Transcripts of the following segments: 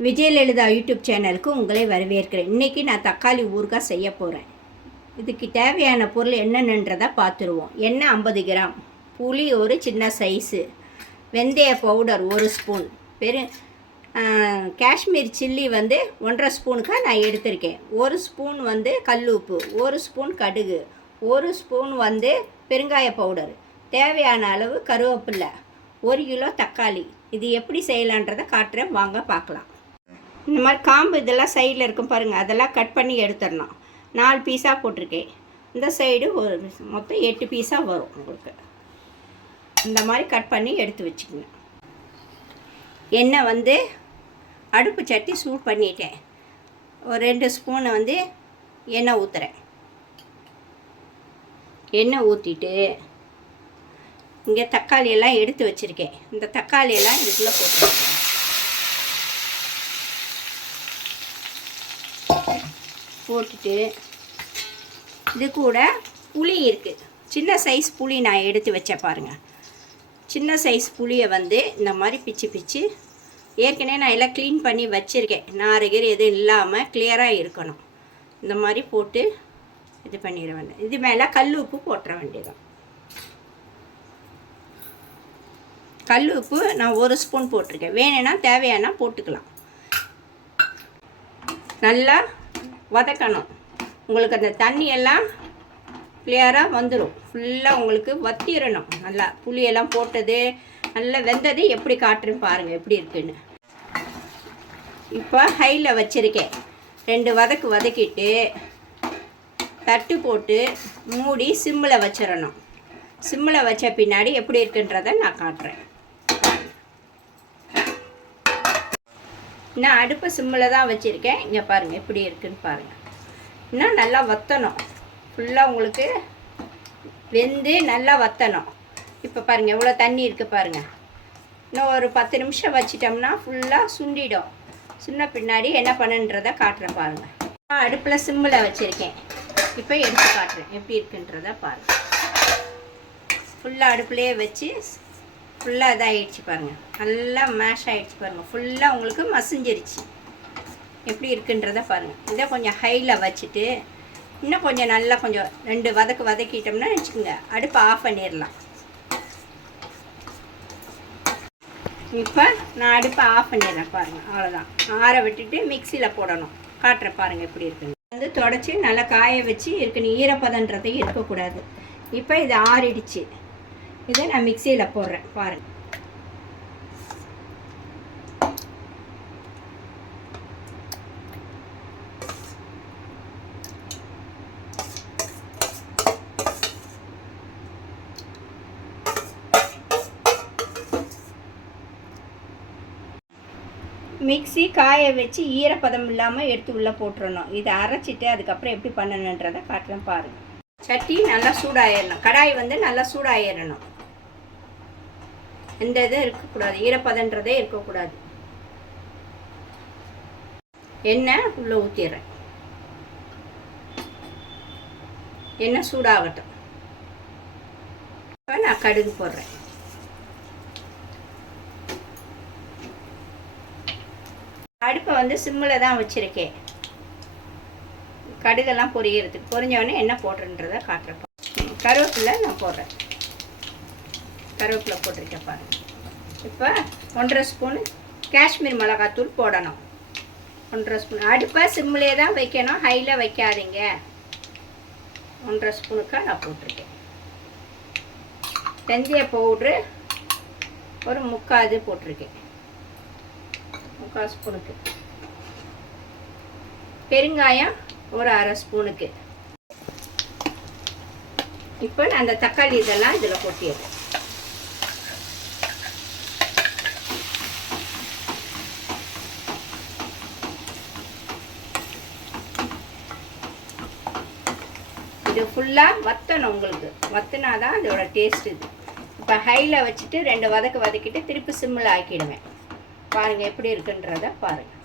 Vijayalalitha YouTube சேனலுக்கு உங்களை வரவேற்கிறேன். இன்றைக்கி நான் தக்காளி ஊறுகாய் செய்ய போகிறேன். இதுக்கு தேவையான பொருள் என்னென்னன்றதை பார்த்துருவோம். எண்ணெய் 50 கிராம், புளி ஒரு சின்ன சைஸு, வெந்தய பவுடர் 1 ஸ்பூன், காஷ்மீர் சில்லி 1.5 ஸ்பூனுக்காக நான் எடுத்திருக்கேன். 1 ஸ்பூன் கல் உப்பு, 1 ஸ்பூன் கடுகு, 1 ஸ்பூன் பெருங்காய பவுடர், தேவையான அளவு கருவேப்பில்லை, 1 கிலோ தக்காளி. இது எப்படி செய்யலான்றதை காட்டுறேன், வாங்க பார்க்கலாம். இந்த மாதிரி காம்பு இதெல்லாம் சைடில் இருக்கும் பாருங்கள், அதெல்லாம் கட் பண்ணி எடுத்துடணும். 4 பீஸாக போட்டிருக்கேன். இந்த சைடு ஒரு மொத்தம் 8 பீஸாக வரும் உங்களுக்கு. இந்த மாதிரி கட் பண்ணி எடுத்து வச்சுக்கோங்க. எண்ணெய் அடுப்பு சட்டி சூடு பண்ணிட்டேன். ஒரு 2 ஸ்பூனை எண்ணெய் ஊற்றுறேன். எண்ணெய் ஊற்றிட்டு இங்கே தக்காளியெல்லாம் எடுத்து வச்சுருக்கேன். இந்த தக்காளியெல்லாம் இதுக்குள்ளே போட்டுருக்கேன். போட்டுட்டு இது கூட புளி இருக்குது. சின்ன சைஸ் புளி நான் எடுத்து வச்சேன் பாருங்கள். சின்ன சைஸ் புளியை இந்த மாதிரி பிச்சு ஏற்கனவே நான் எல்லாம் க்ளீன் பண்ணி வச்சுருக்கேன். நாறுகிற எதுவும் இல்லாமல் கிளியராக இருக்கணும். இந்த மாதிரி போட்டு இது பண்ணிட வேண்டாம். இது மேலே கல் உப்பு போட்டுற வேண்டியதான். கல் உப்பு நான் 1 ஸ்பூன் போட்டிருக்கேன். வேணும்னா தேவையானா போட்டுக்கலாம். நல்லா வதக்கணும். உங்களுக்கு அந்த தண்ணியெல்லாம் கிளியராக வந்துடும். ஃபுல்லாக உங்களுக்கு வத்திரணும். நல்லா புளியெல்லாம் போட்டது நல்லா வெந்தது எப்படி காட்டுறேன்னு பாருங்கள் எப்படி இருக்குன்னு. இப்போ ஹையில் வச்சுருக்கேன். 2 வதக்கிட்டு தட்டு போட்டு மூடி சிம்மில் வச்சிடணும். சிம்மில் வச்ச பின்னாடி எப்படி இருக்குன்றதை நான் காட்டுறேன். நான் அடுப்பு சிம்மில் தான் வச்சுருக்கேன். இங்கே பாருங்கள் எப்படி இருக்குன்னு பாருங்கள். இன்னும் நல்லா வற்றணும். ஃபுல்லாக உங்களுக்கு வெந்து நல்லா வற்றணும். இப்போ பாருங்கள் எவ்வளோ தண்ணி இருக்குது பாருங்கள். இன்னும் ஒரு 10 நிமிஷம் வச்சிட்டோம்னா ஃபுல்லாக சுண்டிடும். சின்ன பின்னாடி என்ன பண்ணுன்றதை காட்டுறேன் பாருங்கள். நான் அடுப்பில் சிம்மில் வச்சுருக்கேன். இப்போ எடுத்து காட்டுறேன் எப்படி இருக்குன்றதை பாருங்கள். ஃபுல்லாக அடுப்புலேயே வச்சு ஃபுல்லாக இதாகிடுச்சு பாருங்கள். நல்லா மேஷ் ஆகிடுச்சு பாருங்கள். ஃபுல்லாக உங்களுக்கு மசிஞ்சிருச்சு. எப்படி இருக்குன்றதை பாருங்கள். இதை கொஞ்சம் ஹையில் வச்சுட்டு இன்னும் கொஞ்சம் நல்லா கொஞ்சம் 2 வதக்கிட்டோம்னா வச்சுக்கோங்க, அடுப்பை ஆஃப் பண்ணிடலாம். இப்போ நான் அடுப்பை ஆஃப் பண்ணிடுறேன் பாருங்கள். அவ்வளோதான். ஆற விட்டுட்டு மிக்சியில் போடணும். காட்டுறேன் பாருங்கள் எப்படி இருக்குன்னு. தொடச்சி நல்லா காய வச்சு இருக்குன்னு ஈரப்பதன்றதை இருக்கக்கூடாது. இப்போ இது ஆறிடுச்சு. இதை நான் மிக்சியில் போடுறேன் பாருங்கள். மிக்ஸி காய வச்சு ஈரப்பதம் இல்லாமல் எடுத்து உள்ளே போட்டுறணும். இதை அரைச்சிட்டு அதுக்கப்புறம் எப்படி பண்ணணுன்றதை காட்டுறேன் பாருங்கள். சட்டி நல்லா சூடாயிடணும். கடாய் நல்லா சூடாயிடணும். எந்த இதுவும் இருக்கக்கூடாது, ஈரப்பதன்றதே இருக்கக்கூடாது. எண்ணெய் உள்ளே ஊற்றிடுறேன். எண்ணெய் சூடாகட்டும். இப்போ நான் கடுகு போடுறேன். அடுப்பை சிம்மில் தான் வச்சுருக்கேன். கடுகெல்லாம் பொரிஞ்சவொடனே என்ன போட்டுன்றதை காட்டுறப்ப கருவேப்பிலை நான் போடுறேன். கருவேப்பிலை போட்டிருக்கேன் பாருங்கள். இப்போ 1.5 ஸ்பூன் காஷ்மீர் மிளகாத்தூள் போடணும். 1.5 ஸ்பூன். அடுப்பை சிம்மிலே தான் வைக்கணும், ஹையில் வைக்காதீங்க. 1.5 ஸ்பூனுக்காக நான் போட்டிருக்கேன். வெந்தய பவுட்ரு ஒரு 3/4 போட்டிருக்கேன். 3/4 ஸ்பூனுக்கு. பெருங்காயம் ஒரு 1/2 ஸ்பூனுக்கு. இப்போ நான் அந்த தக்காளி இதெல்லாம் இதில் கொட்டிடுறேன். இது ஃபுல்லாக வற்றணும். உங்களுக்கு வற்றினாதான் அதோட டேஸ்ட் இது. இப்போ ஹையில் வச்சுட்டு 2 வதக்கிட்டு திருப்பி சிம்மில் ஆக்கிடுவேன். பாருங்கள் எப்படி இருக்குன்றதை பாருங்கள்.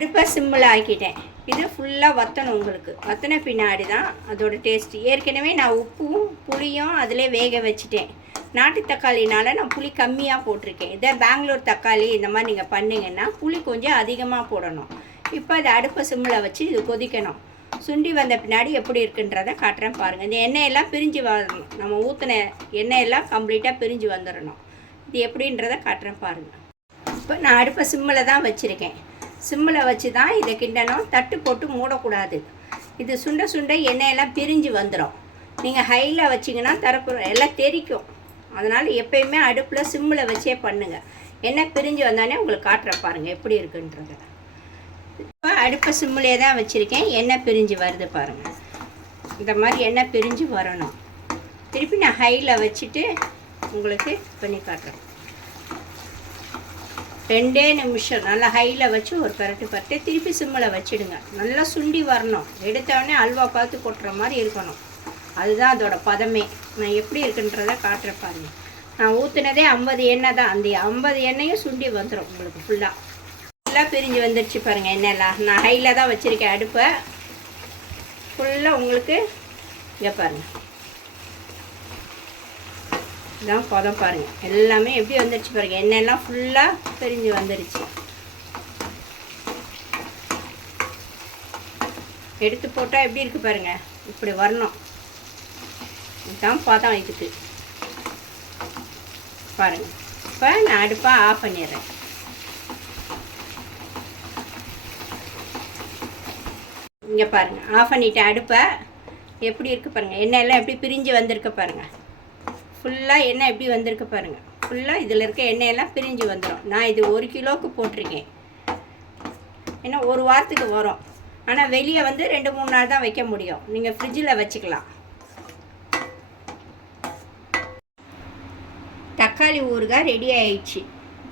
அடுப்பை சிம்மில் ஆக்கிட்டேன். இது ஃபுல்லாக வற்றணும். உங்களுக்கு வற்றின பின்னாடி தான் அதோட டேஸ்ட்டு. ஏற்கனவே நான் உப்பும் புளியும் அதிலே வேக வச்சுட்டேன். நாட்டு தக்காளினால நான் புளி கம்மியாக போட்டிருக்கேன். இதே பெங்களூர் தக்காளி இந்த மாதிரி நீங்கள் பண்ணிங்கன்னா புளி கொஞ்சம் அதிகமாக போடணும். இப்போ அதை அடுப்பை சிம்மில் வச்சு இது கொதிக்கணும். சுண்டி வந்த பின்னாடி எப்படி இருக்குன்றதை காட்டுறேன் பாருங்கள். இந்த எண்ணெயெல்லாம் பிரிஞ்சு வரணும். நம்ம ஊற்றின எண்ணெயெல்லாம் கம்ப்ளீட்டாக பிரிஞ்சு வந்துடணும். இது எப்படின்றதை காட்டுறேன் பாருங்கள். இப்போ நான் அடுப்பை சிம்மில் தான் வச்சுருக்கேன். சிம்மில் வச்சு தான் இதை கிண்டணும். தட்டு போட்டு மூடக்கூடாது. இது சுண்ட சுண்ட எண்ணெயெல்லாம் பிரிஞ்சு வந்துடும். நீங்கள் ஹையில் வச்சிங்கன்னா தரப்பு எல்லாம் தெரிக்கும். அதனால் எப்போயுமே அடுப்பில் சிம்மில் வச்சே பண்ணுங்கள். எண்ணெய் பிரிஞ்சு வந்தானே உங்களுக்கு காட்டுறேன் பாருங்கள் எப்படி இருக்குன்றது. இப்போ அடுப்பை சிம்மிலே தான் வச்சுருக்கேன். எண்ணெய் பிரிஞ்சு வருது பாருங்கள். இந்த மாதிரி எண்ணெய் பிரிஞ்சு வரணும். திருப்பி நான் ஹையில் வச்சுட்டு உங்களுக்கு பண்ணி காட்டுறேன். 2 நிமிஷம் நல்லா ஹையில் வச்சு ஒரு பரட்டு திருப்பி சிம்மில் வச்சுடுங்க. நல்லா சுண்டி வரணும். எடுத்தோடனே அல்வா பார்த்து கொட்டுற மாதிரி இருக்கணும். அதுதான் அதோட பதமே. நான் எப்படி இருக்குன்றதை காட்டுறேன் பாருங்க. நான் ஊற்றுனதே 50 எண்ணெய் தான். அந்த 50 எண்ணெயும் சுண்டி வந்துடும் உங்களுக்கு. ஃபுல்லாக பிரிஞ்சு வந்துடுச்சு பாருங்கள் எண்ணெயெல்லாம். நான் ஹையில் தான் வச்சுருக்கேன் அடுப்பை. ஃபுல்லாக உங்களுக்கு இங்கே பாருங்கள். இதான் பதம் பாருங்கள். எல்லாமே எப்படி வந்துடுச்சு பாருங்கள். எண்ணெயெல்லாம் ஃபுல்லாக பிரிஞ்சு வந்துடுச்சு. எடுத்து போட்டால் எப்படி இருக்குது பாருங்கள். இப்படி வரணும். இதுதான் பதம் இதுக்கு பாருங்கள். இப்போ நான் அடுப்பை ஆஃப் பண்ணிடுறேன். இங்கே பாருங்கள். ஆஃப் பண்ணிவிட்டேன் அடுப்பை. எப்படி இருக்குது பாருங்கள். எண்ணெயெல்லாம் எப்படி பிரிஞ்சு வந்திருக்கு பாருங்கள். ஃபுல்லாக எண்ணெய் எப்படி வந்திருக்கு பாருங்கள். ஃபுல்லாக இதில் இருக்க எண்ணெயெல்லாம் பிரிஞ்சு வந்துடும். நான் இது 1 கிலோவுக்கு போட்டிருக்கேன். ஏன்னா 1 வாரத்துக்கு வரும். ஆனால் வெளியே வந்து 2-3 நாள் தான் வைக்க முடியும். நீங்கள் ஃப்ரிட்ஜில் வச்சுக்கலாம். தக்காளி ஊறுகாய் ரெடி ஆயிடுச்சு.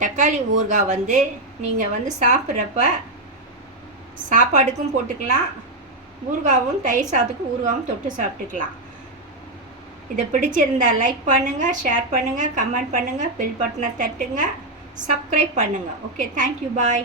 தக்காளி ஊறுகாய் வந்து நீங்கள் வந்து சாப்பிட்றப்ப சாப்பாடுக்கும் போட்டுக்கலாம். ஊறுகாவும் தயிர் சாதத்துக்கு ஊறுகாவும் தொட்டு சாப்பிட்டுக்கலாம். இதை பிடிச்சிருந்தால் லைக் பண்ணுங்கள், ஷேர் பண்ணுங்கள், கமெண்ட் பண்ணுங்கள், பெல் பட்டனை தட்டுங்க, சப்ஸ்கிரைப் பண்ணுங்கள். ஓகே, தேங்க்யூ, பாய்.